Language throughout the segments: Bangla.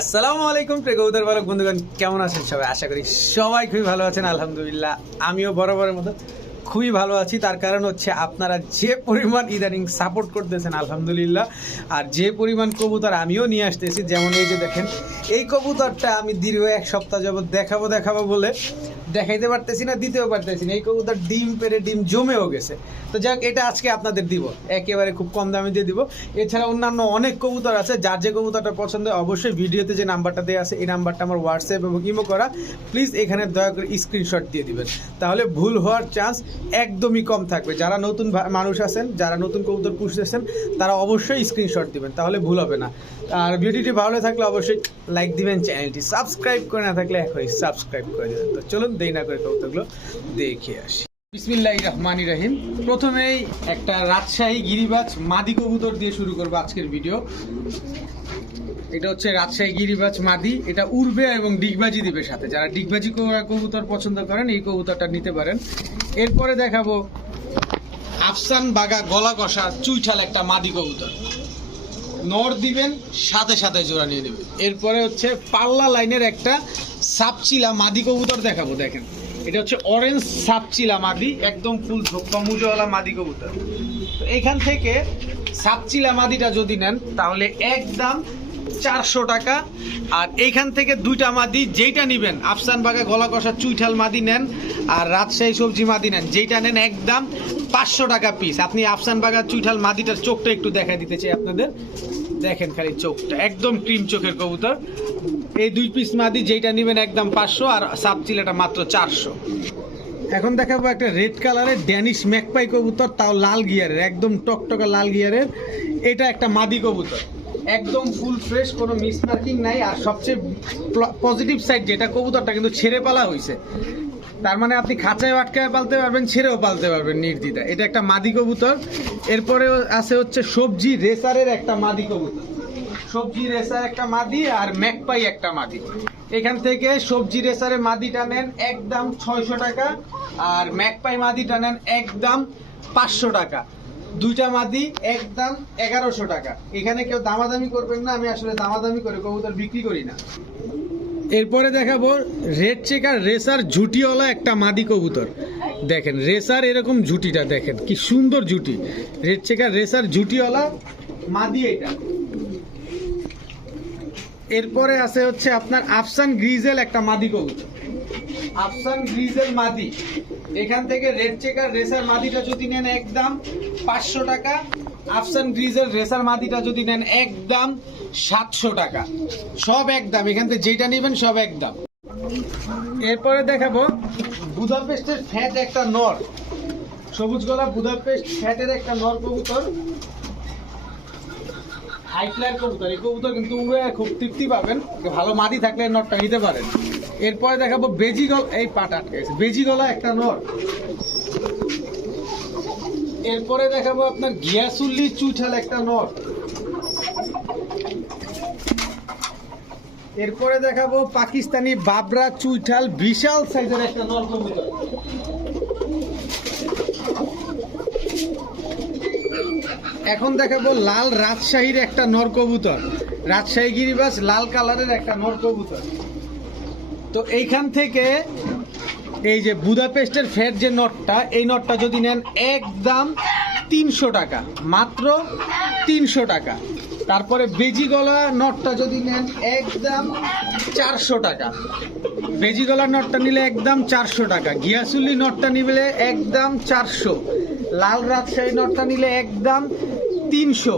আসসালামু আলাইকুম কবুতর বালক বন্ধুগণ, কেমন আছেন সবাই? আশা করি সবাই খুবই ভালো আছেন, আলহামদুলিল্লাহ। আমিও বরাবরের মতো খুবই ভালো আছি। তার কারণ হচ্ছে আপনারা যে পরিমাণ ইদানিং সাপোর্ট করতেছেন, আলহামদুলিল্লাহ। আর যে পরিমাণ কবুতর আমিও নিয়ে আসতেছি, যেমন এই যে দেখেন, এই কবুতরটা আমি দীর্ঘ এক সপ্তাহ যাবত দেখাবো দেখাবো বলে দেখাইতে পারতেছি না, দিতেও পারতেছি না। এই কবুতর ডিম পেরে ডিম জমেও গেছে। তো যাক, এটা আজকে আপনাদের দিব। একেবারে খুব কম দামে দিয়ে দিব। এছাড়া অন্যান্য অনেক কবুতর আছে, যার যে কবুতরটা পছন্দ হয় অবশ্যই ভিডিওতে যে নাম্বারটা দেওয়া আছে, এই নাম্বারটা আমার হোয়াটসঅ্যাপ এবং ইমো করা। প্লিজ এখানে দয়া করে স্ক্রিনশট দিয়ে দিবেন। তাহলে ভুল হওয়ার চান্স একদমই কম থাকবে। যারা নতুন মানুষ আছেন, যারা নতুন কবুতর পুষতেছেন তারা অবশ্যই স্ক্রিনশট দিবেন। তাহলে ভুল হবে না। আর ভিডিওটি ভালো থাকলে অবশ্যই লাইক দিবেন চ্যানেলটি সাবস্ক্রাইব করে না থাকলে এখনই সাবস্ক্রাইব করে দেবেন। তো চলুন দেরি না করে কবুতরগুলো দেখে আসি। বিসমিল্লাহ প্রথমেই একটা রাজশাহী গিরিবাজ মাদি কবুতর দিয়ে শুরু আজকের ভিডিও। এটা হচ্ছে রাজশাহী গিরিবাজ মাদি। এটা উড়বে এবং ডিগবাজি দিবে সাথে। যারা ডিগবাজি কবুতর পছন্দ করেন, এই কবুতরটা নিতে পারেন। এরপরে দেখাবো আফসান বাগা গলা কষা চুইঠাল একটা মাদি কবুতর। নর দিবেন, সাথে সাথে জোড়া নিয়ে নেবে এরপরে হচ্ছে পাল্লা লাইনের একটা সাপচিলা মাদি কবুতর দেখাবো, দেখেন। এটা হচ্ছে অরেঞ্জ সাপচিলা মাদি, একদম ফুল ঝোপ্পা মুজোওয়ালা মাদি কবুতর। তো এখান থেকে সাপচিলা মাদিটা যদি নেন, তাহলে একদম চারশো টাকা। আর এইখান থেকে দুইটা মাদি, যেইটা নেবেন, আফসান বাগা গলা কষা চুইঠাল মাদি নেন, আর রাজশাহী সবজি মাদি নেন, যেইটা নেন একদম পাঁচশো টাকা পিস আপনি আফসান বাগা চুইঠাল মাদিটার চোখটা একটু দেখা দিতে চাই আপনাদের। দেখেন খালি চোখটা, একদম ক্রিম চোখের কবুতর। এই দুই পিস মাদি যেইটা নেবেন একদম পাঁচশো আর সাবচিলাটা মাত্র চারশো। এখন দেখাবো একটা রেড কালারের ড্যানিশ ম্যাকপাই কবুতর, তাও লাল গিয়ারের একদম টকটকা লাল গিয়ারের এটা একটা মাদি কবুতর। একদম ফুল ফ্রেশ কোনো মিস মার্কিং নাই। আর সবচেয়ে পজিটিভ সাইড যেটা, কবুতরটা কিন্তু ছেড়ে পালা হয়েছে তার মানে আপনি খাঁচায় আটকায় পালতে পারবেন, ছেড়েও পালতে পারবেন নির্দ্বিধা এটা একটা মাদি কবুতর। এরপরে আছে হচ্ছে সবজি রেসারের একটা মাদি কবুতর। সবজি রেসার একটা মাদি আর ম্যাকপাই একটা মাদি। এখান থেকে সবজি রেসারের মাদিটা নেন একদম ছয়শো টাকা আর ম্যাকপাই মাদিটা নেন একদম পাঁচশো টাকা। দুইটা মাদি একদম এগারোশো টাকা। এখানে কেউ দামাদামি করবেন না, আমি আসলে দামাদামি করে কবুতর বিক্রি করি না। এরপরে দেখাবো রেড চেকার রেসার ঝুটিওয়ালা একটা মাদি কবুতর। দেখেন রেসার এরকম ঝুটিটা, দেখেন কি সুন্দর ঝুটি। রেড চেকার রেসার ঝুটিওয়ালা মাদি এটা। এরপরে আছে হচ্ছে আপনার আফসান গ্রিজেল একটা মাদি কবুতর। আফসান গ্রিজেল মাদি। এখান থেকে রেড চেকার রেসার মাদিটা যদি নেন একদম পাঁচশো টাকা। আফসান গ্রিজেল রেসার মাদিটা যদি নেন একদম সাতশো টাকা। সব একদম। এখান থেকে যেটা নেবেন সব একদম। এরপরে দেখাবো বুদাপেস্টের ফ্যাট একটা নর। সবুজ গলা বুদাপেস্ট ফ্যাটের একটা নর কবুতর। হাই ফ্লায়ার কবুতর, এই কবুতর কিন্তু উড়ে খুব তৃপ্তি পাবেন। ভালো মাদি থাকলে নটটা নিতে পারেন। এরপরে দেখাবো বেজি গল এই পাট আটকে বেজি গলা একটা নট। এরপরে দেখাবো আপনার গিয়াসুল্লি চুঠাল একটা নট। এরপরে দেখাবো পাকিস্তানি বাবরা চুইঠাল বিশাল সাইজের একটা নর কবুতর। এখন দেখাবো লাল রাজশাহীর একটা নরকবুতর রাজশাহী গিরিবাস লাল কালারের একটা নর কবুতর। তো এইখান থেকে এই যে বুদাপেস্টের ফের যে নটটা, এই নটটা যদি নেন একদম তিনশো টাকা, মাত্র তিনশো টাকা। তারপরে বেজি গলা নটটা যদি নেন একদম চারশো টাকা। বেজি গলা নটটা নিলে একদম চারশো টাকা গিয়াসুল্লি নটটা নিলে একদম চারশো। লাল রাজশাহী নটটা নিলে একদম তিনশো,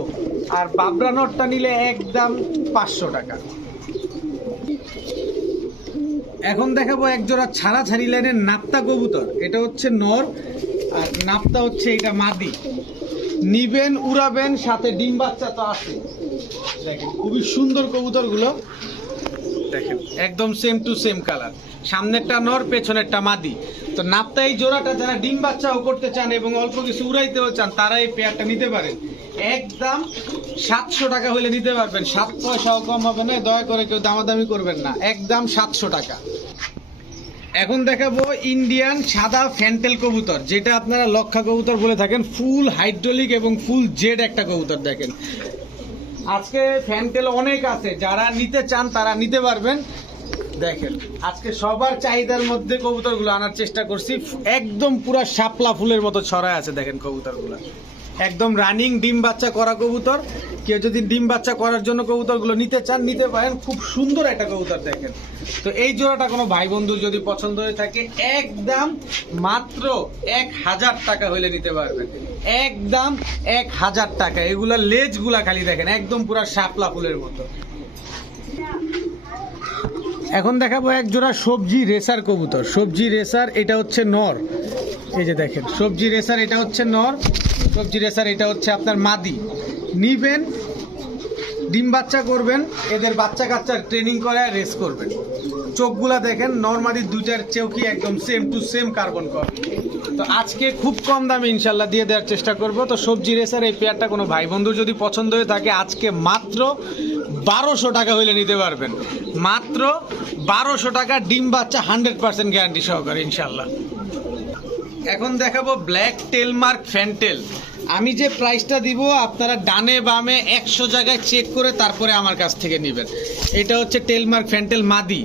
আর বাবরা নটটা নিলে একদম পাঁচশো টাকা। এখন দেখাবো এক জোড়া ছাড়া ছাড়ি লাইনের নাপ্তা কবুতর। এটা হচ্ছে নর, আর নাপ্তা হচ্ছে এটা মাদি। নিবেন, উড়াবেন, সাথে ডিম বাচ্চা তো আছে। দেখেন, খুবই সুন্দর কবুতরগুলো। দেখেন, একদম সেম টু সেম কালার সামনেরটা নর, পেছনেরটা মাদি। তো নাপ্তা এই জোড়াটা যারা ডিম বাচ্চাও করতে চান এবং অল্প কিছু উড়াইতেও চান তারা এই পেয়ারটা নিতে পারেন। একদম সাতশো টাকা হলে নিতে পারবেন। সাত পয়সাও কম হবে না, দয়া করে কেউ দামাদামি করবেন না। একদম সাতশো টাকা। এখন দেখাবো ইন্ডিয়ান সাদা ফ্যান্টেল কবুতর, যেটা আপনারা লক্ষা কবুতর বলে থাকেন। ফুল হাইড্রোলিক এবং ফুল জেড একটা কবুতর দেখেন। আজকে ফ্যান্টেল অনেক আছে, যারা নিতে চান তারা নিতে পারবেন। দেখেন, আজকে সবার চাহিদার মধ্যে কবুতরগুলো আনার চেষ্টা করছি। একদম পুরো শাপলা ফুলের মতো ছড়ায় আছে দেখেন কবুতরগুলো। একদম রানিং ডিম বাচ্চা করা কবুতর। কেউ যদি ডিম বাচ্চা করার জন্য কবুতরগুলো নিতে চান, নিতে পারেন। খুব সুন্দর একটা কবুতর দেখেন। তো এই জোড়াটা কোনো ভাই বন্ধু যদি পছন্দ হয়ে থাকে, একদম মাত্র এক হাজার টাকা হলে নিতে পারবেন। একদম এক হাজার টাকা। এগুলা লেজগুলা খালি দেখেন, একদম পুরো শাপলা ফুলের মতো। এখন দেখাবো এক জোড়া সবজি রেসার কবুতর। সবজি রেসার, এটা হচ্ছে নর। এই যে দেখেন, সবজি রেসার, এটা হচ্ছে নর। সবজি রেসার, এটা হচ্ছে আপনার মাদি। নিবেন, ডিম বাচ্চা করবেন, এদের বাচ্চা কাচ্চার ট্রেনিং করে রেস করবেন। চোখগুলা দেখেন নর্মালি দুইটার চেউকি একদম সেম টু সেম কার্বন কর তো আজকে খুব কম দামে ইনশাল্লাহ দিয়ে দেওয়ার চেষ্টা করব। তো সবজি রেসার, এই পেয়ারটা কোনো ভাই বন্ধুর যদি পছন্দ হয়ে থাকে, আজকে মাত্র বারোশো টাকা হইলে নিতে পারবেন। মাত্র বারোশো টাকা ডিম বাচ্চা হান্ড্রেড পার্সেন্ট গ্যারান্টি সহকারে ইনশাল্লাহ এখন দেখাবো ব্ল্যাক টেলমার্ক ফ্যান্টেল। আমি যে প্রাইসটা দিব, আপনারা ডানে বামে একশো জায়গায় চেক করে তারপরে আমার কাছ থেকে নেবেন। এটা হচ্ছে টেলমার্ক ফ্যান্টেল মাদি।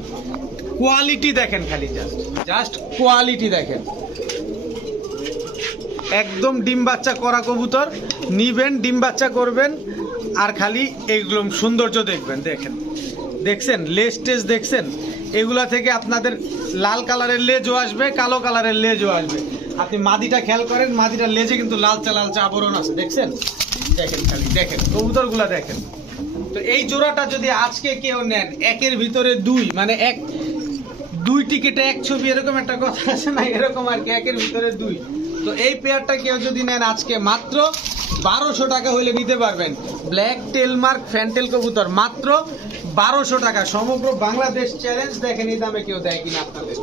কোয়ালিটি দেখেন খালি জাস্ট জাস্ট কোয়ালিটি দেখেন। একদম ডিম বাচ্চা করা কবুতর। নিবেন, ডিম বাচ্চা করবেন। আর খালি এইগুলো সৌন্দর্য দেখবেন, দেখেন। দেখছেন? লেজ টেজ দেখছেন? এগুলা থেকে আপনাদের লাল কালারের লেজও আসবে, কালো কালারের লেজও আসবে। আপনি মাদিটা খেয়াল করেন, মাদিটার লেজে কিন্তু লালচা লালচা আবরণ আছে, দেখছেন? দেখেন খালি, দেখেন, কবুতরগুলা দেখেন। তো এই জোড়াটা যদি আজকে কেউ নেন, একের ভিতরে দুই মানে এক, দুই টিকিটে এক ছবি, এরকম একটা কথা আছে না? এরকম আর কি, একের ভিতরে দুই। তো এই পেয়ারটা কেউ যদি নেন আজকে মাত্র বারোশো টাকা হইলে নিতে পারবেন। ব্ল্যাক টেলমার্ক ফ্যান্টেল কবুতর মাত্র বারোশো টাকা। সমগ্র বাংলাদেশ চ্যালেঞ্জ দেখেন এই দামে কেউ দেয় কিনা আপনাদের।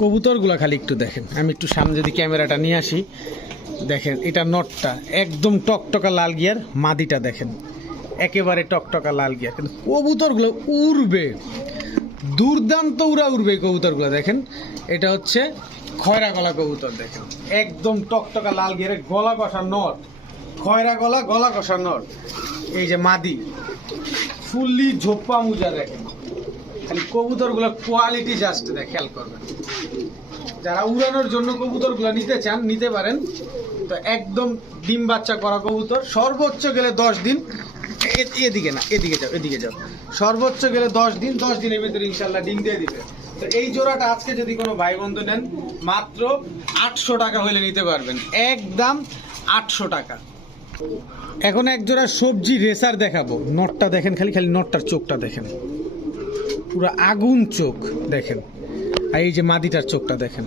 কবুতরগুলো খালি একটু দেখেন। আমি একটু সামনে যদি ক্যামেরাটা নিয়ে আসি, দেখেন এটা নটটা, একদম টকটকা লাল গিয়ার, মাদিটা দেখেন। একেবারে টকটকা লাল গিয়ার। কিন্তু কবুতরগুলো উড়বে। দুর্দান্ত উড়া উড়বে কবুতরগুলো, দেখেন। এটা হচ্ছে খয়রা গলা কবুতর, দেখেন। একদম টকটকা লাল ঘেরে গলা কষা নর। খয়রা গলা গলা কষা নট এই যে মাদি, ফুললি ঝোপ্পা মুজা, দেখেন। খালি কবুতরগুলো কোয়ালিটি জাস্ট দেখ, খেয়াল করবেন। যারা উড়ানোর জন্য কবুতরগুলো নিতে চান, নিতে পারেন। তো একদম ডিম বাচ্চা করা কবুতর। সর্বোচ্চ গেলে দশ দিন এদিকে না, এদিকে যাও এদিকে যাও। সর্বোচ্চ গেলে দশ দিন, দশ দিনের ভিতরে ইনশাল্লাহ ডিম দিয়ে দিবে। তো এই জোড়াটা আজকে যদি কোনো ভাই বন্ধু নেন মাত্র আটশো টাকা হলে নিতে পারবেন। একদম আটশো টাকা। এখন এক জোড়া সবজি রেসার দেখাবো। নটটা দেখেন, খালি খালি নটটার চোখটা দেখেন। পুরো আগুন চোখ দেখেন। আর এই যে মাদিটার চোখটা দেখেন।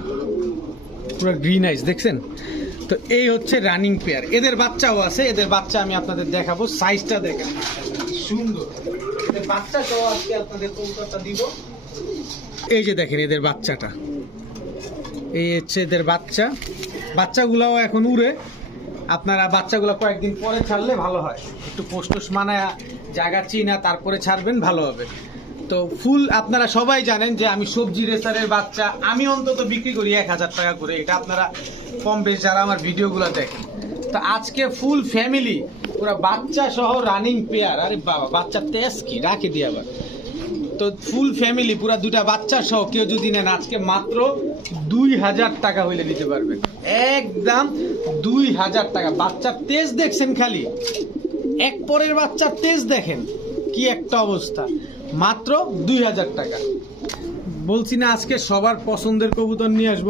পুরো গ্রিন আইস দেখছেন? তো এই হচ্ছে রানিং পেয়ার এদের বাচ্চাও আছে, এদের বাচ্চা আমি আপনাদের দেখাবো সাইজটা দেখেন। সুন্দর। এদের বাচ্চা সহ আজকে আপনাদের কবুতরটা দিব। এই যে দেখেন এদের বাচ্চাটা। এই হচ্ছে এদের বাচ্চা। বাচ্চাগুলাও এখন উড়ে। আপনারা বাচ্চাগুলো কয়েকদিন পরে ছাড়লে ভালো হয়। একটু পোস্টোস মানায় জায়গা চিনা, তারপরে ছাড়বেন, ভালো হবে। তো ফুল আপনারা সবাই জানেন যে আমি সবজি রেসারের বাচ্চা। আমি অন্তত বিক্রি করি এক হাজার টাকা করে। এটা আপনারা কম বেশ যারা আমার ভিডিওগুলো দেখেন। তো আজকে ফুল ফ্যামিলি, পুরো বাচ্চা সহ রানিং পেয়ার। আরে বাবা বাচ্চার তেজ কি? রাখে দিয়ে আবার। তো ফুল ফ্যামিলি, পুরো দুটা বাচ্চা সহ কেউ যদি নেন, আজকে মাত্র দুই হাজার টাকা হইলে নিতে পারবেন। একদম দুই হাজার টাকা। বাচ্চার তেজ দেখছেন খালি। এক পরের বাচ্চার তেজ দেখেন। কি একটা অবস্থা। মাত্র দুই হাজার টাকা। বলছি না আজকে সবার পছন্দের কবুতর নিয়ে আসব।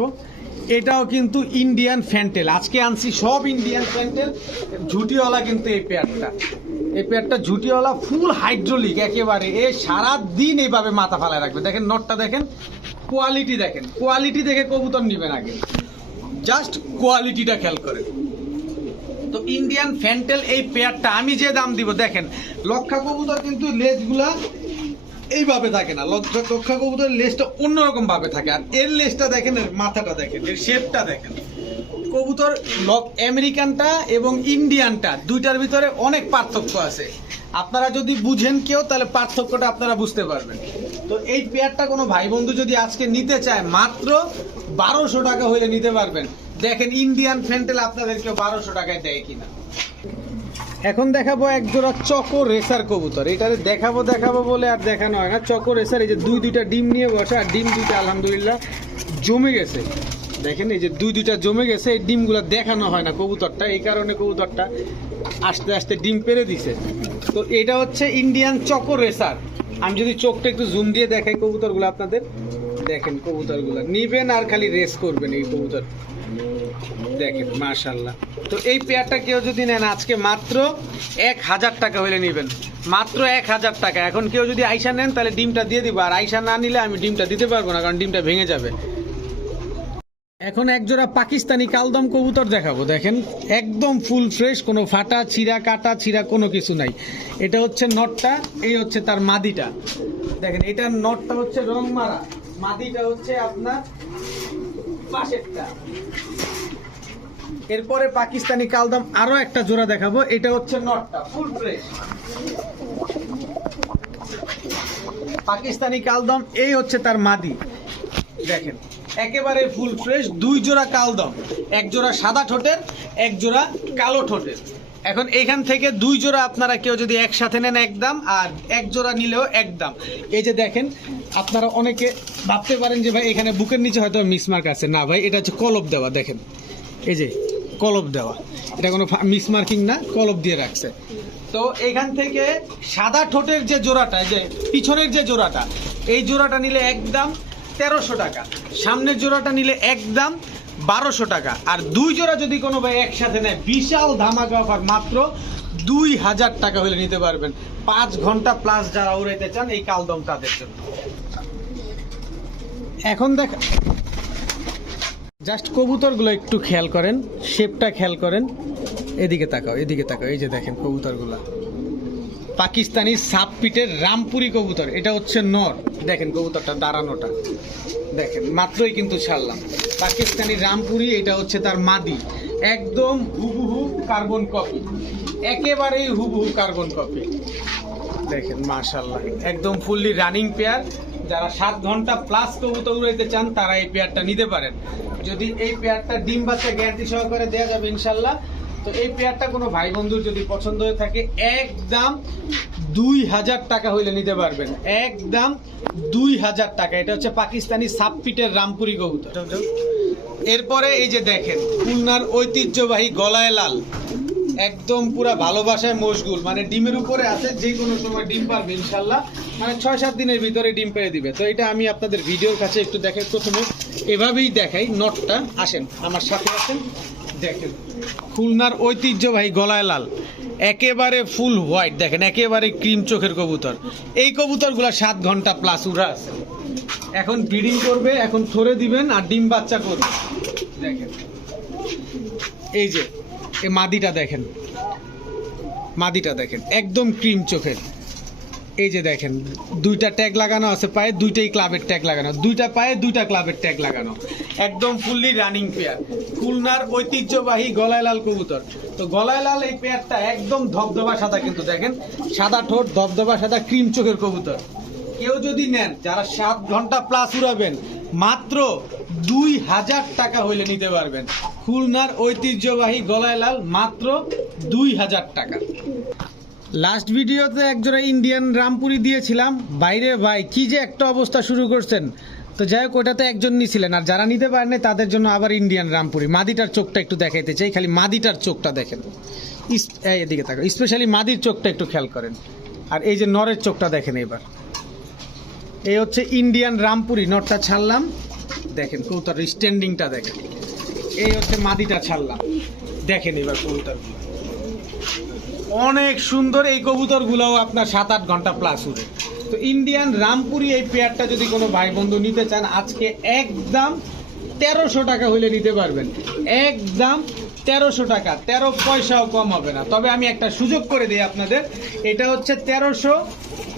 এটাও কিন্তু ইন্ডিয়ান ফ্যান্টেল আজকে আনছি সব ইন্ডিয়ান ফ্যান্টেল ঝুটিওয়ালা কিন্তু এই পেয়ারটা। এই পেয়ারটা ঝুটিওয়ালা ফুল হাইড্রোলিক একেবারে। এ সারা দিন এইভাবে মাথা ফালায় রাখবে। দেখেন নটটা দেখেন কোয়ালিটি দেখেন। কোয়ালিটি দেখে কবুতর নেবেন আগে। জাস্ট কোয়ালিটিটা খেয়াল করেন। তো ইন্ডিয়ান ফ্যান্টেল এই পেয়ারটা আমি যে দাম দিব, দেখেন, লক্ষা কবুতর কিন্তু লেজগুলা এইভাবে থাকে না লক্ষা লক্ষা কবুতরের লেজটা অন্যরকম ভাবে থাকে। আর এর লেজটা দেখেন, এর মাথাটা দেখেন, এর শেপটা দেখেন। কবুতর লক আমেরিকানটা এবং ইন্ডিয়ানটা, দুইটার ভিতরে অনেক পার্থক্য আছে। আপনারা যদি বুঝেন কেউ, তাহলে পার্থক্যটা আপনারা বুঝতে পারবেন। তো এই পেয়ারটা কোনো ভাই বন্ধু যদি আজকে নিতে চায়, মাত্র বারোশো টাকা হলে নিতে পারবেন। দেখেন, ইন্ডিয়ান ফ্যান্টেল আপনাদেরকে বারোশো টাকায় দেয় কিনা। এখন দেখাবো এক জোড়া চকো রেসার কবুতর। এটারে দেখাবো দেখাবো বলে আর দেখানো হয় না। চকো রেসার, এই যে দুই দুইটা ডিম নিয়ে বসে, আর ডিম দুইটা আলহামদুলিল্লাহ জমে গেছে। দেখেন, এই যে দুই দুইটা জমে গেছে, এই ডিমগুলো দেখানো হয় না কবুতরটা, এই কারণে কবুতরটা আস্তে আস্তে ডিম পেরে দিছে। তো এটা হচ্ছে ইন্ডিয়ান চকো রেসার। আমি যদি চোখটা একটু জুম দিয়ে দেখাই কবুতরগুলো আপনাদের। দেখেন কবুতরগুলো। নিবেন আর খালি রেস করবেন এই কবুতর। দেখেন মাশাল্লাহ তো এই পেয়ারটা কেউ যদি নেন, আজকে মাত্র এক হাজার টাকা হলে নেবেন। মাত্র এক হাজার টাকা। এখন কেউ যদি আইসা নেন, তাহলে ডিমটা দিয়ে দিব। আর আইসা না নিলে আমি ডিমটা দিতে পারব না, কারণ ডিমটা ভেঙে যাবে। এখন এক জোড়া পাকিস্তানি কালদম কবুতর দেখাবো। দেখেন, একদম ফুল ফ্রেশ, কোনো ফাটা, ছিঁড়া, কাটা, ছিঁড়া কোনো কিছু নাই। এটা হচ্ছে নটটা, এই হচ্ছে তার মাদিটা। দেখেন, এটার নটটা হচ্ছে রং মারা মাদিটা হচ্ছে আপনার এরপরে পাকিস্তানি কালদম আরও একটা জোড়া দেখাবো। এটা হচ্ছে নটটা ফুল ফ্রেশ পাকিস্তানি কালদম, এই হচ্ছে তার মাদি। দেখেন, একেবারে ফুল ফ্রেশ দুই জোড়া কালদম। এক জোড়া সাদা ঠোঁটের, এক জোড়া কালো ঠোঁটের। এখন এখান থেকে দুই জোড়া আপনারা কেউ যদি একসাথে নেন একদম আর এক জোড়া নিলেও একদম এই যে দেখেন, আপনারা অনেকে ভাবতে পারেন যে ভাই এখানে বুকের নিচে হয়তো মিসমার্ক আছে। না ভাই, এটা হচ্ছে কলব দেওয়া, দেখেন। এই যে কলব দেওয়া। এটা কোনো মিসমার্কিং না, কলব দিয়ে রাখছে। তো এখান থেকে সাদা ঠোঁটের যে জোড়াটা যে পিছনের যে জোড়াটা, এই জোড়াটা নিলে একদম তেরোশো টাকা। সামনের জোড়াটা নিলে একদম বারোশো টাকা। আর দুই জোড়া যদি কোনো ভাই একসাথে নেয়, বিশাল ধামাকা অফার মাত্র দুই হাজার টাকা হলে নিতে পারবেন। পাঁচ ঘণ্টা প্লাস যারা উড়াইতে চান, এই কালদম তাদের জন্য। এখন দেখ জাস্ট কবুতরগুলো একটু খেয়াল করেন শেপটা খেয়াল করেন। এদিকে তাকাও এদিকে তাকাও, এই যে দেখেন কবুতরগুলো। পাকিস্তানি সাপপিটের রামপুরি কবুতর। এটা হচ্ছে নর। দেখেন কবুতরটা দাঁড়ানোটা। দেখেন, মাত্রই কিন্তু ছাড়লাম। পাকিস্তানি রামপুরি, এটা হচ্ছে তার মাদি। একদম হুবহু কার্বন কপি। একেবারেই হুবহু কার্বন কপি। দেখেন মাশাল্লাহ একদম ফুললি রানিং পেয়ার। যারা সাত ঘণ্টা প্লাস কবুতর উড়াইতে চান, তারা এই পেয়ারটা নিতে পারেন। যদি এই পেয়ারটা ডিম বাচ্চা গ্যারান্টি সহকারে দেওয়া যাবে ইনশাল্লাহ তো এই পেয়ারটা কোনো ভাই বন্ধুর যদি পছন্দ হয়ে থাকে, একদম দুই হাজার টাকা হইলে নিতে পারবেন। একদম দুই হাজার টাকা। এটা হচ্ছে পাকিস্তানি সাবপিটের রামপুরি কবুতর। এরপরে এই যে দেখেন, খুলনার ঐতিহ্যবাহী গলায় লাল। একদম পুরা ভালোবাসায় মশগুল। মানে ডিমের উপরে আছে, যে কোনো সময় ডিম পারবে, ইনশাল্লাহ। মানে ছয় সাত দিনের ভিতরে ডিম পেরে দিবে। তো এটা আমি আপনাদের ভিডিওর কাছে একটু দেখাই, প্রথমে এভাবেই দেখাই, নটটা। আসেন, আমার সাথে আসেন। দেখেন, খুলনার ঐতিহ্যবাহী গলায় লাল, একেবারে ফুল হোয়াইট দেখেন, একেবারে ক্রিম চোখের কবুতর। এই কবুতরগুলো সাত ঘণ্টা প্লাস উড়া আছে। এখন ব্রিডিং করবে, এখন থরে দিবেন আর ডিম বাচ্চা করবে। দেখেন, এই যে, এই মাদিটা দেখেন মাদিটা দেখেন, একদম ক্রিম চোখের। এই যে দেখেন, দুইটা ট্যাগ লাগানো আছে পায়ে, দুইটাই ক্লাবের ট্যাগ লাগানো। দুইটা পায়ে, দুইটা ক্লাবের ট্যাগ লাগানো। একদম ফুললি রানিং পেয়ার খুলনার ঐতিহ্যবাহী গলায় লাল কবুতর। তো গলায় লাল এই পেয়ারটা একদম ধবধবা সাদা কিন্তু দেখেন। সাদা ঠোঁট, ধবধবা সাদা ক্রিম চোখের কবুতর। কেউ যদি নেন, যারা সাত ঘণ্টা প্লাস উড়াবেন, মাত্র দুই হাজার টাকা হইলে নিতে পারবেন। খুলনার ঐতিহ্যবাহী গলায় লাল মাত্র দুই হাজার টাকা। লাস্ট ভিডিওতে একজোড়া ইন্ডিয়ান রামপুরি দিয়েছিলাম। বাইরে ভাই, কি যে একটা অবস্থা শুরু করছেন। তো যাই হোক, ওটাতে একজন নিছিলেন। আর যারা নিতে পারেন তাদের জন্য আবার ইন্ডিয়ান রামপুরি মাদিটার চোখটা একটু দেখাইতে চাই। খালি মাদিটার চোখটা দেখেন। এদিকে থাকো স্পেশালি মাদির চোখটা একটু খেয়াল করেন। আর এই যে নরের চোখটা দেখেন এবার। এই হচ্ছে ইন্ডিয়ান রামপুরি নটটা ছাড়লাম। দেখেন কৌতার স্ট্যান্ডিংটা দেখেন। এই হচ্ছে মাদিটা ছাড়লাম। দেখেন এবার কবুতর অনেক সুন্দর এই কবুতর গুলাও আপনার সাত আট ঘণ্টা প্লাস উড়ে। তো ইন্ডিয়ান রামপুরি এই পেয়ারটা যদি কোনো ভাই বন্ধু নিতে চান, আজকে একদম তেরোশো টাকা হইলে নিতে পারবেন। একদম তেরোশো টাকা। তেরো পয়সাও কম হবে না। তবে আমি একটা সুযোগ করে দিই আপনাদের। এটা হচ্ছে তেরোশো।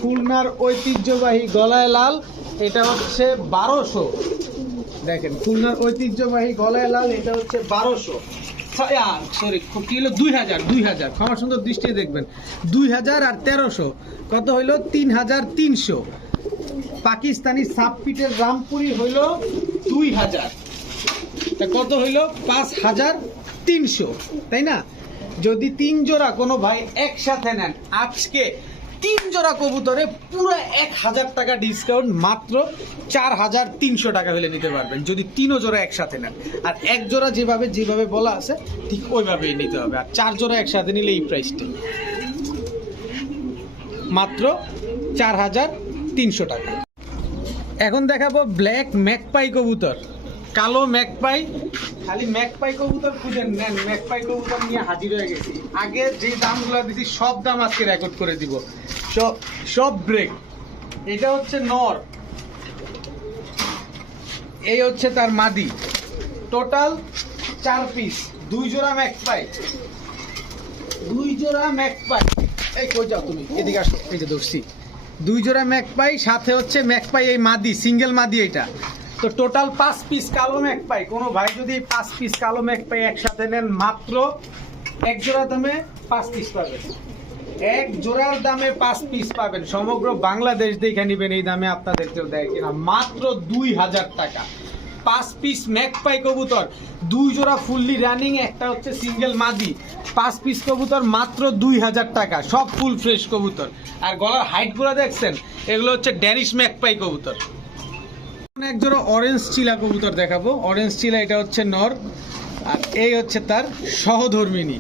খুলনার ঐতিহ্যবাহী গলায় লাল। এটা হচ্ছে বারোশো। দেখেন, খুলনার ঐতিহ্যবাহী গলায় লাল, এটা হচ্ছে বারোশো। সরি কি হলো? দুই হাজার দুই হাজার। ক্ষমা সুন্দর দৃষ্টি দেখবেন। দুই হাজার আর তেরোশো। কত হইল? তিন হাজার তিনশো। পাকিস্তানি সাবপিটের রামপুরি হইল দুই হাজার। তা কত হইল? পাঁচ হাজার তিনশো। তাই না? যদি তিন জোড়া কোনো ভাই একসাথে নেন, আজকে তিন জোড়া কবুতরে পুরো এক হাজার টাকা ডিসকাউন্ট মাত্র চার হাজার তিনশো টাকা হলে নিতে পারবেন। যদি তিনও জোড়া একসাথে নেন। আর এক জোড়া যেভাবে যেভাবে বলা আছে, ঠিক ওইভাবেই নিতে হবে। আর চার জোড়া একসাথে নিলে এই প্রাইসটি মাত্র চার হাজার তিনশো টাকা। এখন দেখাবো ব্ল্যাক ম্যাকপাই কবুতর। কালো ম্যাকপাই, খালি ম্যাকপাই কবুতর খুঁজেন নেন, ম্যাকপাই কবুতর নিয়ে হাজির হয়ে গেছি। আগে যে দামগুলো দিছি, সব দাম আজকে রেকর্ড করে দিব। সব সব ব্রেক এটা হচ্ছে নর। এই হচ্ছে তার মাদি। টোটাল চার পিস দুই জোড়া ম্যাকপাই। দুই জোড়া ম্যাকপাই। এই কই যাও তুমি? এদিকে আসো, এই যে ধরছি। দুই জোড়া ম্যাকপাই, সাথে হচ্ছে ম্যাকপাই এই মাদি সিঙ্গেল মাদি এটা। তো টোটাল পাঁচ পিস কালো ম্যাকপাই কোনো ভাই যদি পাঁচ পিস কালো ম্যাকপাই একসাথে নেন মাত্র এক জোড়া দামে পাঁচ পিস পাবেন। এক জোড়ার দামে পাঁচ পিস পাবেন। সমগ্র বাংলাদেশ দেখে নেবেন এই দামে আপনাদের কেউ দেয় কিনা। মাত্র দুই হাজার টাকা। পাঁচ পিস ম্যাকপাই কবুতর। দুই জোড়া ফুললি রানিং একটা হচ্ছে সিঙ্গেল মাদি। পাঁচ পিস কবুতর মাত্র দুই হাজার টাকা। সব ফুল ফ্রেশ কবুতর। আর গলার হাইটগুলো দেখছেন? এগুলো হচ্ছে ড্যানিশ ম্যাকপাই কবুতর। এক জোড়া অরেঞ্জ চিলা কবুতর দেখাবো। অরেঞ্জ চিলা, এটা হচ্ছে নর, আর এই হচ্ছে তার সহধর্মিনী।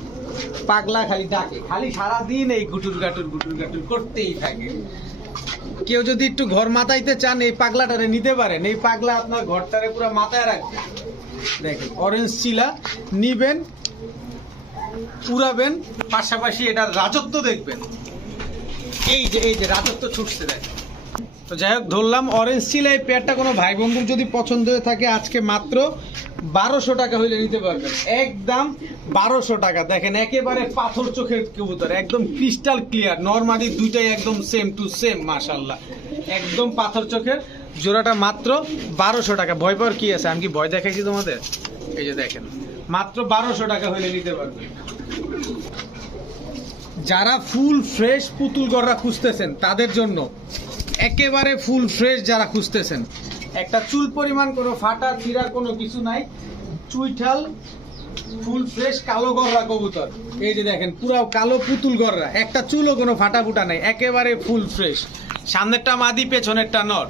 পাগলা খালি ডাকে। খালি সারাদিন এই গুটুর গাটুর গুটুর গাটুর করতেই থাকে। কেউ যদি একটু ঘর মাথাইতে চান, এই পাগলাটারে নিতে পারেন। এই পাগলা আপনার ঘরটারে পুরো মাথায় রাখবে। দেখেন অরেঞ্জ চিলা, নিবেন, পুরাবেন, পাশাপাশি এটার রাজত্ব দেখবেন। এই যে এই যে রাজত্ব ছুটছে, দেখেন। তো যাই হোক, ধরলাম অরেঞ্জ চিলা এই পেয়ারটা কোনো ভাই বন্ধুর যদি পছন্দ হয়ে থাকে, আজকে মাত্র বারোশো টাকা হইলে নিতে পারবেন। একদম বারোশো টাকা। দেখেন, একেবারে পাথর চোখের কবুতর, একদম ক্রিস্টাল ক্লিয়ার নর্মালি দুইটাই একদম সেম টু সেম মাশাল্লাহ একদম পাথর চোখের। জোড়াটা মাত্র বারোশো টাকা। ভয় পাওয়ার কি আছে? আমি কি ভয় দেখাইছি তোমাদের? এই যে দেখেন, মাত্র বারোশো টাকা হইলে নিতে পারবেন। যারা ফুল ফ্রেশ পুতুল গড়রা খুঁজতেছেন, তাদের জন্য একেবারে ফুল ফ্রেশ যারা খুঁজতেছেন। একটা চুল পরিমাণ, কোনো ফাটা চিরার কোনো কিছু নাই। চুইঠাল ফুল ফ্রেশ কালো গররা কবুতর। এই যে দেখেন, পুরো কালো পুতুল গররা। একটা চুলও কোনো ফাটা ফুটা নাই। একেবারে ফুল ফ্রেশ সামনেরটা মাদি, পেছনেরটা নর।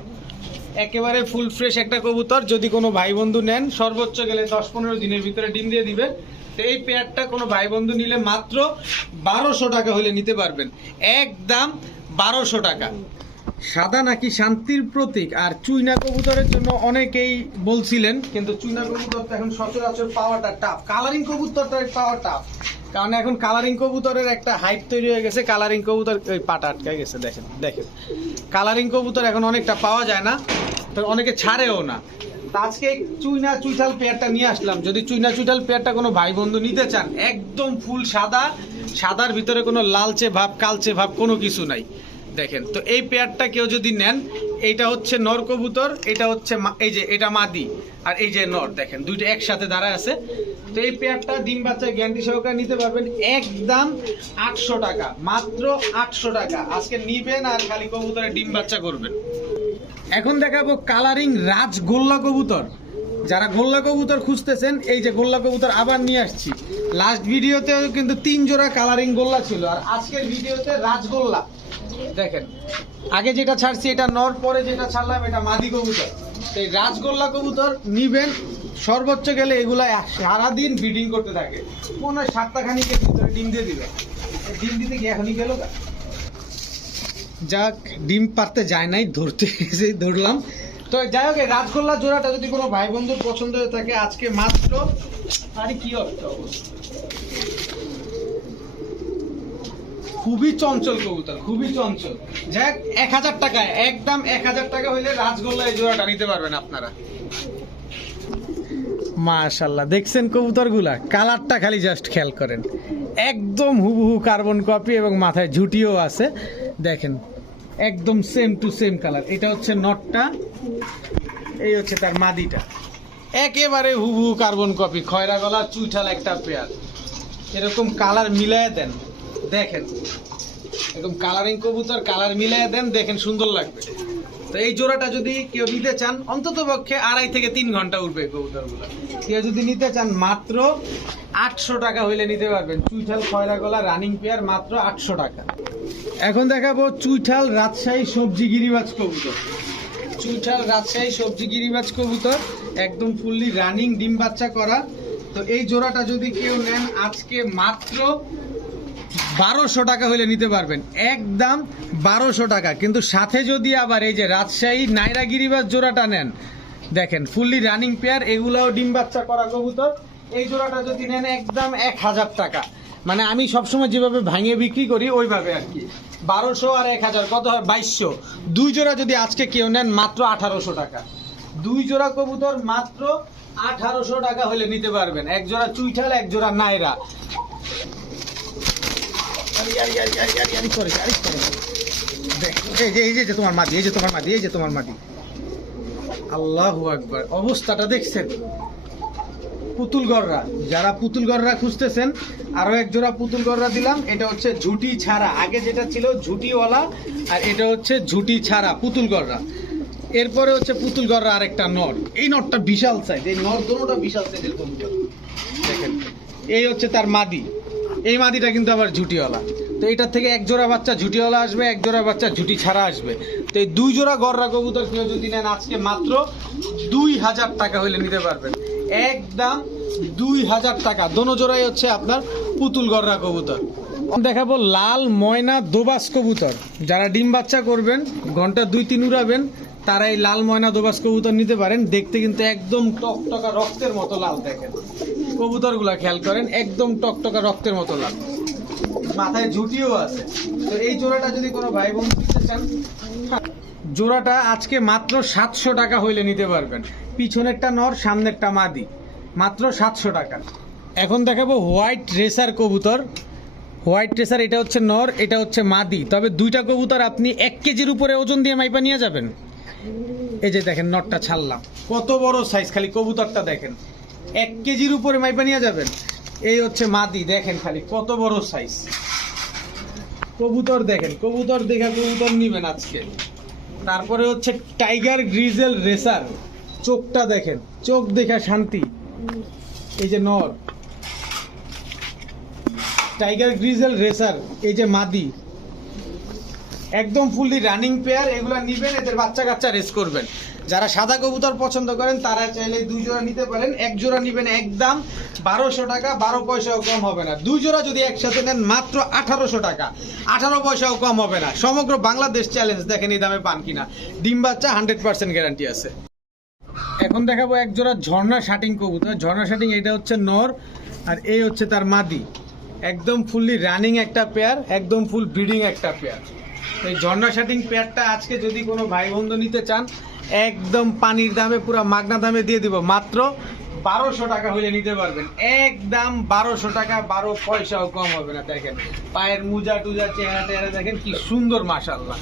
একেবারে ফুল ফ্রেশ একটা কবুতর। যদি কোনো ভাই বন্ধু নেন, সর্বোচ্চ গেলে দশ পনেরো দিনের ভিতরে ডিম দিয়ে দিবেন। এই পেয়ারটা কোনো ভাই বন্ধু নিলে মাত্র বারোশো টাকা হলে নিতে পারবেন। একদম বারোশো টাকা। সাদা নাকি শান্তির প্রতীক? আর চুইনা কবুতরের জন্য অনেকেই বলছিলেন, কিন্তু চুইনা কবুতরটা এখন সচরাচর পাওয়াটা টাফ কালারিং কবুতরটা পাওয়া টাফ কারণ এখন কালারিং কবুতরের একটা হাইট তৈরি হয়ে গেছে কালারিং কবুতর ওই পাটা আটকে গেছে, দেখেন দেখেন। কালারিং কবুতর এখন অনেকটা পাওয়া যায় না, তো অনেকে ছাড়েও না। আজকে চুইনা চুইঠাল পেয়ারটা নিয়ে আসলাম। যদি চুইনা চুইঠাল পেয়ারটা কোনো ভাই বন্ধু নিতে চান, একদম ফুল সাদা, সাদার ভিতরে কোনো লালচে ভাব, কালচে ভাব কোনো কিছু নাই। দেখেন, তো এই পেয়ারটা কেউ যদি নেন, এইটা হচ্ছে নর কবুতর, এটা হচ্ছে এই যে, এটা মাদি, আর এই যে নর, দেখেন, দুইটা একসাথে দাঁড়ায় আছে। তো এই পেয়ারটা ডিম বাচ্চা গ্যারান্টি সহকারে নিতে পারবেন, একদম আটশো টাকা, মাত্র আটশো টাকা। আজকে নিবেন আর খালি কবুতরে ডিম বাচ্চা করবেন। এখন দেখাবো কালারিং রাজ গোল্লা কবুতর। যারা গোল্লা কবুতর খুঁজতেছেন, এই যে গোল্লা কবুতর আবার নিয়ে আসছি। লাস্ট ভিডিওতেও কিন্তু তিন জোড়া কালারিং গোল্লা ছিল, আর আজকের ভিডিওতে রাজগোল্লা দেখেন, আগে যেটা ছাড়ছি এটা নর, পরে যেটা ছাড়লাম এটা মাদি কবুতর। এই রাজগোল্লা কবুতর নিবেন, সর্বোচ্চ গেলে এগুলা সারাদিন ব্রিডিং করতে থাকে। মনে হয় সাতটা খানিকের ভিতরে ডিম দিয়ে দিবে। ডিম দিতে কি এখনই গেল যাক, ডিম পারতে যায় নাই, ধরতে এসে ধরলাম। তো যাই হোক রাজগোল্লা জোড়াটা যদি কোনো ভাই বন্ধুর পছন্দ হয়ে থাকে, আজকে মাত্র আরে কি অবস্থা? খুবই চঞ্চল কবুতর, খুবই চঞ্চল। যাক, এক হাজার টাকায়, একদম এক হাজার টাকা হইলে রাজগোল্লা এই জোড়াটা নিতে পারবেন আপনারা। মাশাল্লাহ, দেখছেন কবুতরগুলা? কালারটা খালি জাস্ট খেয়াল করেন। একদম হুবহু কার্বন কপি এবং মাথায় ঝুটিও আছে। দেখেন, একদম সেম টু সেম কালার এটা হচ্ছে নটটা, এই হচ্ছে তার মাদিটা। একেবারে হুবহু কার্বন কপি খয়রা গলা চুইঠাল একটা পেয়ার এরকম কালার মিলায় দেন। দেখেন, একদম কালারিং কবুতর কালার মিলিয়ে দেন, দেখেন সুন্দর লাগবে। তো এই জোড়াটা যদি কেউ নিতে চান, অন্তত পক্ষে আড়াই থেকে তিন ঘণ্টা উঠবে কবুতরগুলো। কেউ যদি নিতে চান, মাত্র আটশো টাকা হইলে নিতে পারবেন। চুইঠাল খয়রা গলা রানিং পেয়ার মাত্র আটশো টাকা। এখন দেখাবো চুইঠাল রাজশাহী সবজি গিরিবাজ কবুতর। চুইঠাল রাজশাহী সবজি গিরিবাজ কবুতর, একদম ফুললি রানিং ডিম বাচ্চা করা। তো এই জোড়াটা যদি কেউ নেন, আজকে মাত্র বারোশো টাকা হলে নিতে পারবেন। একদম বারোশো টাকা। কিন্তু সাথে যদি আবার এই যে রাজশাহী নাইরা গিরিবাজ জোড়াটা নেন, দেখেন ফুললি রানিং পেয়ার এগুলাও ডিম বাচ্চা করা কবুতর। এই জোড়াটা যদি নেন, একদম এক হাজার টাকা। মানে আমি সবসময় যেভাবে ভাঙিয়ে বিক্রি করি, ওইভাবে আর কি। বারোশো আর এক হাজার, কত হয়? বাইশশো। দুই জোড়া যদি আজকে কেউ নেন, মাত্র আঠারোশো টাকা। দুই জোড়া কবুতর মাত্র আঠারোশো টাকা হলে নিতে পারবেন। এক জোড়া চুইঠাল, এক জোড়া নাইরা আরে, আরে, আরে, আরে, আরে, আরে, করে, আরে, করে। দেখ, যে তোমার যে তোমার যে তোমার মাটি আল্লাহু আকবার অবস্থাটা দেখছেন যারা খুঁজতেছেন আরও এক জোড়া দিলাম এটা হচ্ছে ঝুটি ছাড়া আগে যেটা ছিল ঝুটিওয়ালা আর এটা হচ্ছে ঝুটি ছাড়া পুতুল গররা এরপরে হচ্ছে পুতুল গররা আরেকটা নর এই নরটা বিশাল সাইজ এই নর দোনোটা বিশাল সাইজের দেখেন এই হচ্ছে তার মাদি। এই মাদিটা কিন্তু আবার ঝুটিওয়ালা। তো এটার থেকে এক জোড়া বাচ্চা ঝুটিওয়ালা আসবে, এক জোড়া বাচ্চা ঝুটি ছাড়া আসবে। তো এই দুই জোড়া গররা কবুতর কেউ যদি নেন আজকে মাত্র দুই হাজার টাকা হইলে নিতে পারবেন। একদম দুই হাজার টাকা। দোনো জোড়াই হচ্ছে আপনার পুতুল গররা কবুতর। দেখাবো লাল ময়না দোবাস কবুতর। যারা ডিম বাচ্চা করবেন, ঘণ্টা দুই তিন উড়াবেন তারা এই লাল ময়না দোবাস কবুতর নিতে পারেন। দেখতে কিন্তু একদম টকটকা রক্তের মতো লাল, দেখেন। কবুতরগুলা খেয়াল করেন, একদম টকটকা রক্তের মতো লাল। মাথায় ঝুটিও আছে। তো এই জোড়াটা যদি কোনো ভাই বোন চান, জোড়াটা আজকে মাত্র সাতশো টাকা হইলে নিতে পারবেন। পিছনেরটা নর, সামনেরটা মাদি। মাত্র সাতশো টাকা। এখন দেখাবো হোয়াইট রেসার কবুতর। হোয়াইট রেসার, এটা হচ্ছে নর, এটা হচ্ছে মাদি। তবে দুইটা কবুতর আপনি এক কেজির উপরে ওজন দিয়ে মাইপা নিয়ে যাবেন। এই যে দেখেন নটটা ছাড়লাম। কত বড় সাইজ খালি কবুতরটা দেখেন। এক কেজির উপরে মাইপা নিয়ে যাবেন? এই হচ্ছে মাদি, দেখেন খালি কত বড় সাইজ কবুতর দেখেন, কবুতর দেখে কবুতর নিবেন আজকে। তারপরে হচ্ছে টাইগার গ্রিজেল রেসার চোখটা দেখেন, চোখ দেখা শান্তি। এই যে নর। টাইগার গ্রিজেল রেসার এই যে মাদি। একদম ফুললি রানিং পেয়ার এগুলো নিবেন, এদের বাচ্চা কাচ্চা রেস করবেন। যারা সাদা কবুতর পছন্দ করেন, তারা চাইলে দুই জোড়া নিতে পারেন। এক জোড়া নিবেন একদম বারোশো টাকা, বারো পয়সাও কম হবে না। দুই জোড়া যদি একসাথে নেন, মাত্র আঠারোশো টাকা। আঠারো পয়সাও কম হবে না। সমগ্র বাংলাদেশ চ্যালেঞ্জ দেখেন এই দামে পান কিনা। ডিম বাচ্চা হান্ড্রেড পার্সেন্ট গ্যারান্টি আছে। এখন দেখাবো এক জোড়া ঝর্ণা শাটিং কবুতর। ঝর্ণা শাটিং এটা হচ্ছে নর, আর এই হচ্ছে তার মাদি। একদম ফুললি রানিং একটা পেয়ার একদম ফুল ব্রিডিং একটা পেয়ার এই ঝর্ণা শাটিং পেয়ারটা আজকে যদি কোনো ভাই বন্ধু নিতে চান, একদম পানির দামে, পুরো মাগনা দামে দিয়ে দিব। মাত্র বারোশো টাকা হইলে নিতে পারবেন। একদম বারোশো টাকা, বারো পয়সাও কম হবে না, দেখেন। পায়ের মুজা টুজা, চেহারা টেহারা, দেখেন কি সুন্দর মাশাল্লাহ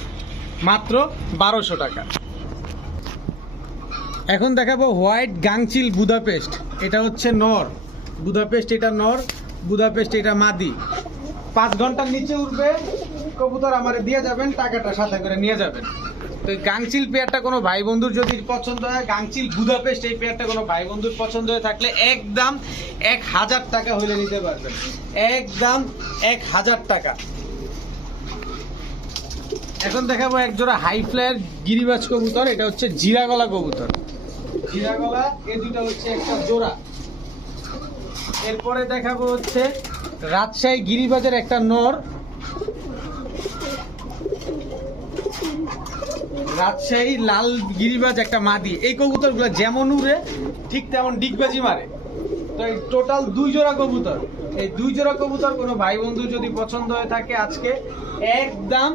মাত্র বারোশো টাকা। এখন দেখাবো হোয়াইট গাংচিল বুদাপেস্ট। এটা হচ্ছে নর। বুদাপেস্ট এটা নর, বুদাপেস্ট এটা মাদি। পাঁচ ঘণ্টার নিচে উঠবে। কবুতর আমারে দিয়ে যাবেন, টাকাটা সাথে করে নিয়ে যাবেন। তো গাংচিল পেয়ারটা কোনো ভাই বন্ধুর যদি পছন্দ হয়, গাংচিল বুদাপেস্ট এই পেয়ারটা কোনো ভাই বন্ধুর পছন্দ হয়ে থাকলে একদম এক হাজার টাকা হইলে নিতে পারবেন। একদম এক হাজার টাকা। এখন দেখাবো এক জোড়া হাই ফ্লায়ার গিরিবাজ কবুতর, এটা হচ্ছে জিরাগলা কবুতর। জিরাগলা, এই দুটো হচ্ছে একটা জোড়া। এরপরে দেখাবো হচ্ছে রাজশাহী গিরিবাজের একটা নর। রাজশাহী লাল গিরিবাজ একটা মাদি। এই কবুতরগুলো যেমন উড়ে, ঠিক তেমন ডিগবাজি মারে। তো এই টোটাল দুই জোড়া কবুতর। এই দুই জোড়া কবুতর কোনো ভাই বন্ধু যদি পছন্দ হয়ে থাকে আজকে, একদম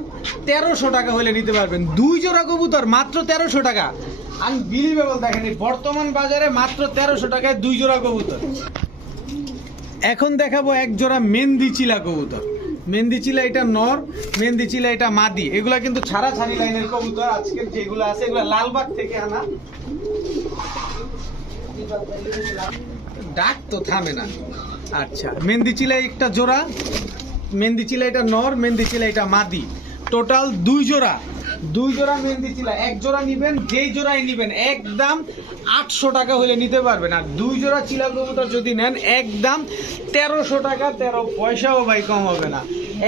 তেরোশো টাকা হলে নিতে পারবেন। দুই জোড়া কবুতর, মাত্র তেরোশো টাকা। আনবিলিভেবল দেখেন বর্তমান বাজারে মাত্র তেরোশো টাকায় দুই জোড়া কবুতর। এখন দেখাবো এক জোড়া মেহেন্দি চিলা কবুতর। মেহেন্দি চিলা এটা নর, মেহেন্দি চিলা এটা মাদি। এগুলা কিন্তু ছাড়া ছাড়ি লাইনের কবুতর আজকের যেগুলো আছে, এগুলো লালবাগ থেকে আনা। ডাক তো থামে না। আচ্ছা মেহেন্দি চিলা একটা জোড়া, মেহেন্দি এটা নর, মেহেন্দি চিলা এটা মাদি। টোটাল দুই জোড়া। দুই জোড়া মেহেন্দি চিলা, এক জোড়া নিবেন, যেই জোড়াই নিবেন, একদম আটশো টাকা হলে নিতে পারবেন। আর দুই জোড়া চিলা কবুতর যদি নেন, একদম তেরোশো টাকা, তেরো পয়সাও ভাই কম হবে না।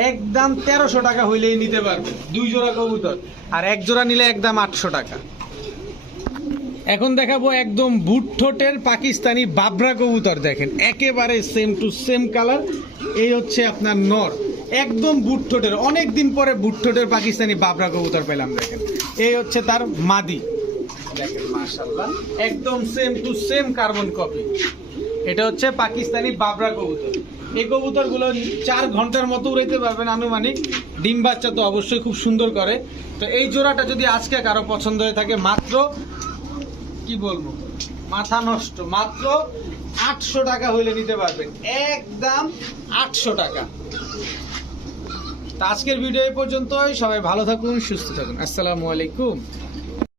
একদম তেরোশো টাকা হইলেই নিতে পারবেন, দুই জোড়া কবুতর। আর এক জোড়া নিলে একদম আটশো টাকা। এখন দেখাবো একদম বুট ঠোঁটের পাকিস্তানি বাবরা কবুতর, দেখেন। একেবারে সেম টু সেম কালার এই হচ্ছে আপনার নর। একদম বুট ঠোঁটের অনেক দিন পরে বুট ঠোঁটের পাকিস্তানি বাবরা কবুতর পেলাম, দেখেন। এই হচ্ছে তার মাদি। একদম same to same carbon copy এটা হচ্ছে পাকিস্তানি বাবরা কবুতর। এই কবুতরগুলো চার ঘণ্টার মতো উড়াইতে পারবেন আনুমানিক। ডিম বাচ্চা তো অবশ্যই খুব সুন্দর করে। তো এই জোড়াটা যদি আজকে কারও পছন্দ হয়ে থাকে, মাত্র কি বলব? মাথা নষ্ট। মাত্র আটশো টাকা হইলে নিতে পারবেন। একদম আটশো টাকা। তো আজকের ভিডিও এই পর্যন্তই। সবাই ভালো থাকুন, সুস্থ থাকুন। আসসালামু আলাইকুম।